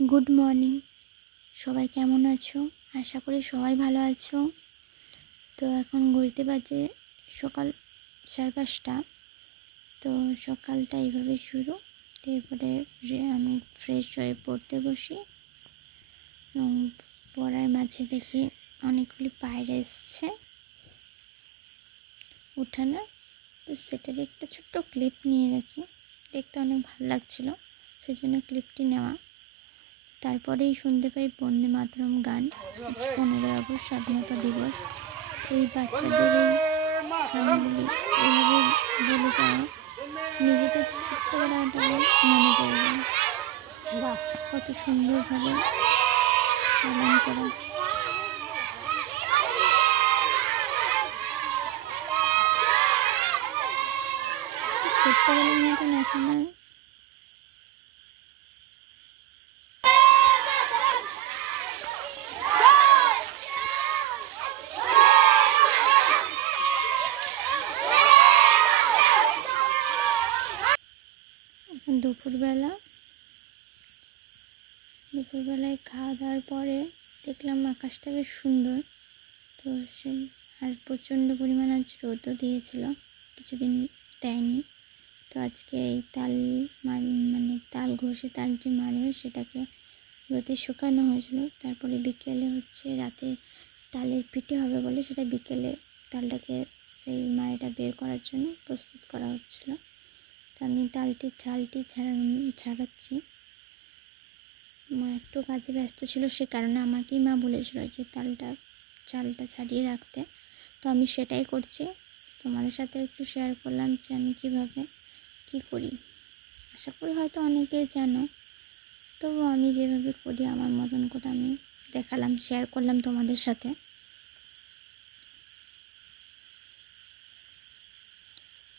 Good morning. সবাই কেমন আছো? আশা করি সবাই ভালো আছো। তো এখন ঘড়িতে বাজে সকাল 5:30। তো সকালটা এইভাবে শুরু। তো এরপরে আমি ফ্রেশ হয়ে পড়তে বসি এবং পড়ার মাঝে দেখি অনেকগুলি পায়রা এসছে উঠানে। তো সেটার একটা ছোট্ট ক্লিপ নিয়ে রাখি, দেখতে অনেক ভালো লাগছিলো, সেজন্য ক্লিপটি নেওয়া। তারপরেই শুনতে পাই বন্দে মাতরম গান। 15ই আগস্ট স্বাধীনতা দিবস। এই বাচ্চাদের এই গানগুলি এভাবে বলে যাওয়া নিজেদের ছোট্টবেলাটাও মনে পড়ে যায়। কত সুন্দরভাবে পালন করা। ছোট্টবেলার মতন এখন আর এখন দুপুরবেলায় খাওয়া দাওয়ার পরে দেখলাম আকাশটা বেশ সুন্দর। তো সেই আর প্রচণ্ড পরিমাণ আজ রোদও দিয়েছিল, কিছুদিন দেয়নি। তো আজকে এই তাল ঘষে তাল যে মাড়ে হয় সেটাকে রোদে শুকানো হয়েছিল। তারপরে বিকেলে রাতে তালের পিঠে হবে বলে সেটা বিকেলে তালটাকে সেই মাড়েটা বের করার জন্য প্রস্তুত করা হচ্ছিল। তো আমি ছালটি ছাড়াচ্ছি। মা একটু কাজে ব্যস্ত ছিল, সে কারণে আমাকেই মা বলেছিল যে চালটা ছাড়িয়ে রাখতে। তো আমি সেটাই করছি। তোমাদের সাথে একটু শেয়ার করলাম যে আমি কীভাবে কী করি। আশা করি হয়তো অনেকেই জানো, তবু আমি যেভাবে করি আমার মতন করে আমি দেখালাম, শেয়ার করলাম তোমাদের সাথে।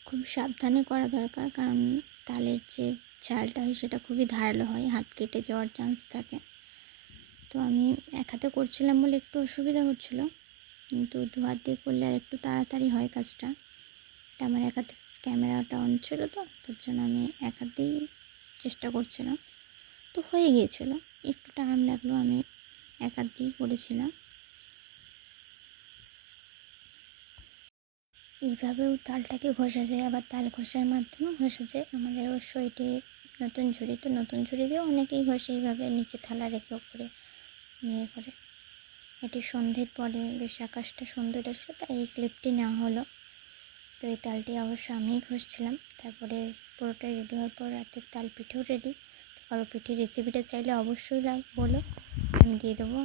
খুব সাবধানে করা দরকার, কারণ তালের যে চালটা হয় সেটা খুবই ধারালো হয়, হাত কেটে যাওয়ার চান্স থাকে। তো আমি এক হাতে করছিলাম বলে একটু অসুবিধা হচ্ছিলো, কিন্তু দু হাত দিয়ে করলে আর একটু তাড়াতাড়ি হয় কাজটা। এটা আমার এক হাতে ক্যামেরাটা অন ছিল, তো তার জন্য আমি এক হাত দিয়েই চেষ্টা করছিলাম। তো হয়ে গিয়েছিলো, একটু টাইম লাগলো, আমি এক হাত দিয়েই করেছিলাম। এইভাবেও তালটাকে ঘষা যায়, আবার তাল ঘষার মাধ্যমেও ঘষা যায়। আমাদের অবশ্য এটি নতুন ঝুড়ি, তো নতুন ঝুড়ি দিয়েও অনেকেই ঘষে এইভাবে নিচে থালা রেখে ওপরে নিয়ে করে। এটি সন্ধ্যের পরে বেশ আকাশটা সুন্দর লাগছিলো, তাই এই ক্লিপটি নেওয়া হলো। তো এই তালটি অবশ্য আমিই ঘষছিলাম। তারপরে পুরোটাই রেডি হওয়ার পর রাতের তাল পিঠেও রেডি। তো কারো পিঠের রেসিপিটা চাইলে অবশ্যই বলো, আমি দিয়ে দেবো।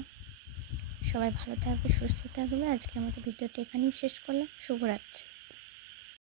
সবাই ভালো থাকবে, সুস্থ থাকবে। আজকের মতো ভিডিওটি এখানেই শেষ করলাম। শুভরাত্রি।